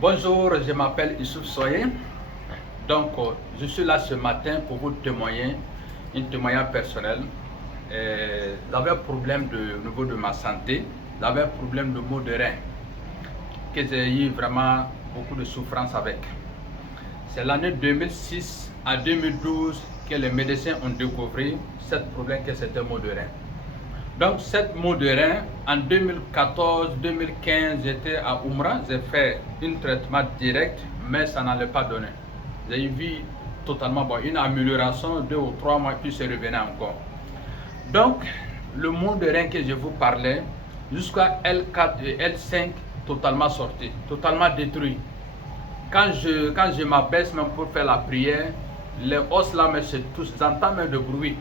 Bonjour, je m'appelle Issouf Soye. Donc, je suis là ce matin pour vous témoigner, un témoignage personnel. J'avais un problème au niveau de ma santé, j'avais un problème de maux de rein, que j'ai eu vraiment beaucoup de souffrance avec. C'est l'année 2006 à 2012 que les médecins ont découvert ce problème que c'était maux de rein. Donc, cette maux de rein, en 2014-2015, j'étais à Oumra, j'ai fait un traitement direct, mais ça n'allait pas donner. J'ai vu totalement une amélioration, 2 ou 3 mois, puis c'est revenu encore. Donc, le maux de rein que je vous parlais, jusqu'à L4 et L5, totalement sorti, totalement détruit. Quand je m'abaisse même pour faire la prière, les os là me se touchent, j'entends même le bruit.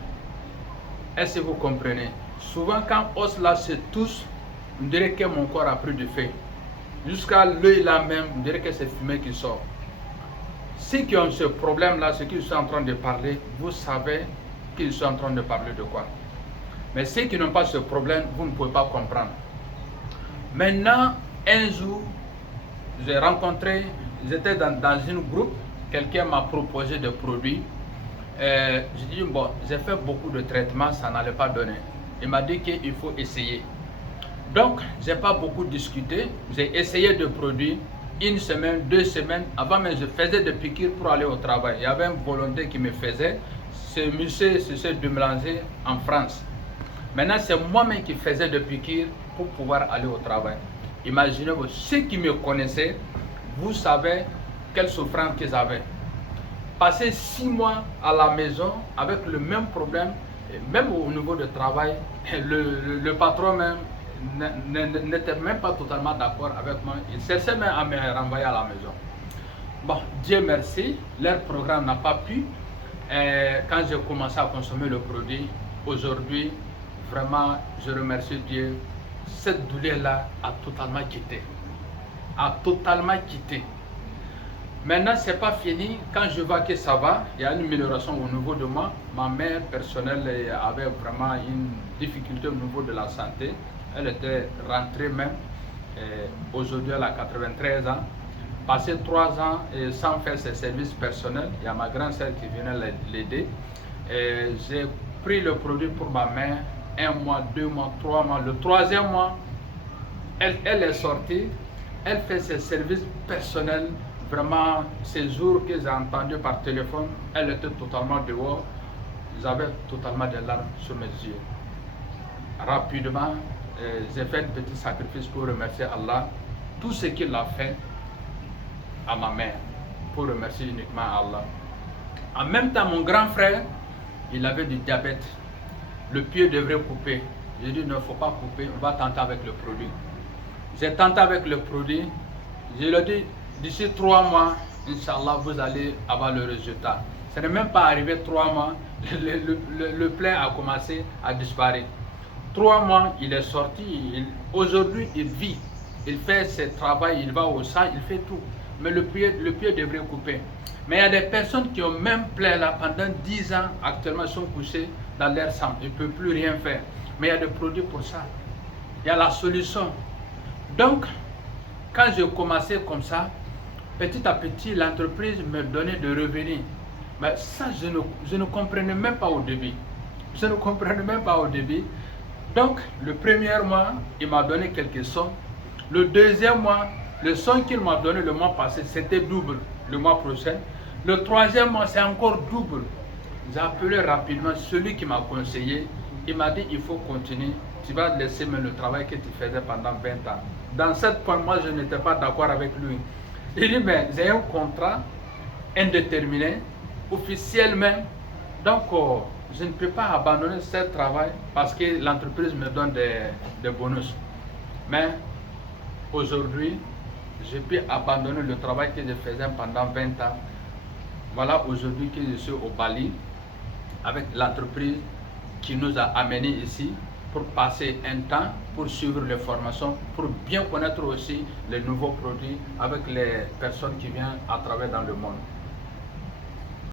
Est-ce que vous comprenez? Souvent quand os là se touche, on dirait que mon corps a pris du feu. Jusqu'à l'œil là même, on dirait que c'est fumée qui sort. Ceux qui ont ce problème là, ceux qui sont en train de parler, vous savez qu'ils sont en train de parler de quoi. Mais ceux qui n'ont pas ce problème, vous ne pouvez pas comprendre. Maintenant, un jour, j'ai rencontré, j'étais dans un groupe, quelqu'un m'a proposé des produits. J'ai dit, bon, j'ai fait beaucoup de traitements, ça n'allait pas donner. Il m'a dit qu'il faut essayer. Donc, je n'ai pas beaucoup discuté. J'ai essayé de produits, 1 semaine, 2 semaines. Avant, mais je faisais des piqûres pour aller au travail. Il y avait un volontaire qui me faisait. Ce monsieur s'est démélangé en France. Maintenant, c'est moi-même qui faisais des piqûres pour pouvoir aller au travail. Imaginez-vous, ceux qui me connaissaient, vous savez quelle souffrance qu'ils avaient. Passer 6 mois à la maison avec le même problème, même au niveau du travail, le patron même n'était même pas totalement d'accord avec moi. Il cherchait même à me renvoyer à la maison. Bon, Dieu merci, leur programme n'a pas pu. Quand j'ai commencé à consommer le produit, aujourd'hui, vraiment, je remercie Dieu. Cette douleur-là a totalement quitté. A totalement quitté. Maintenant, ce n'est pas fini. Quand je vois que ça va, il y a une amélioration au niveau de moi. Ma mère personnelle avait vraiment une difficulté au niveau de la santé. Elle était rentrée même. Aujourd'hui, elle a 93 ans. Passé 3 ans sans faire ses services personnels. Il y a ma grande sœur qui venait l'aider. J'ai pris le produit pour ma mère. 1 mois, 2 mois, 3 mois. Le 3e mois, elle est sortie. Elle fait ses services personnels. Vraiment, ces jours que j'ai entendus par téléphone, elle était totalement dehors. J'avais totalement des larmes sur mes yeux. Rapidement, j'ai fait un petit sacrifice pour remercier Allah. Tout ce qu'il a fait à ma mère, pour remercier uniquement Allah. En même temps, mon grand frère, il avait du diabète. Le pied devrait couper. J'ai dit, non, il ne faut pas couper, on va tenter avec le produit. J'ai tenté avec le produit. Je lui ai dit, d'ici 3 mois, Inch'Allah, vous allez avoir le résultat. Ce n'est même pas arrivé 3 mois, le plaie a commencé à disparaître. 3 mois, il est sorti, aujourd'hui il vit, il fait ses travaux, il va au sang, il fait tout. Mais le pied devrait couper. Mais il y a des personnes qui ont même plaie là pendant 10 ans, actuellement sont couchées dans leur sang, ils ne peuvent plus rien faire. Mais il y a des produits pour ça. Il y a la solution. Donc, quand j'ai commencé comme ça, petit à petit, l'entreprise me donnait de revenus. Mais ça, je ne comprenais même pas au début. Je ne comprenais même pas au début. Donc, le 1er mois, il m'a donné quelques sommes. Le 2e mois, le somme qu'il m'a donné le mois passé, c'était double le mois prochain. Le 3e mois, c'est encore double. J'ai appelé rapidement celui qui m'a conseillé. Il m'a dit, il faut continuer. Tu vas laisser même le travail que tu faisais pendant 20 ans. Dans ce point, moi, je n'étais pas d'accord avec lui. Il dit, mais j'ai un contrat indéterminé, officiellement. Donc, je ne peux pas abandonner ce travail parce que l'entreprise me donne des bonus. Mais aujourd'hui, j'ai pu abandonner le travail que je faisais pendant 20 ans. Voilà aujourd'hui que je suis au Bali avec l'entreprise qui nous a amenés ici pour passer un temps, pour suivre les formations, pour bien connaître aussi les nouveaux produits avec les personnes qui viennent à travers dans le monde.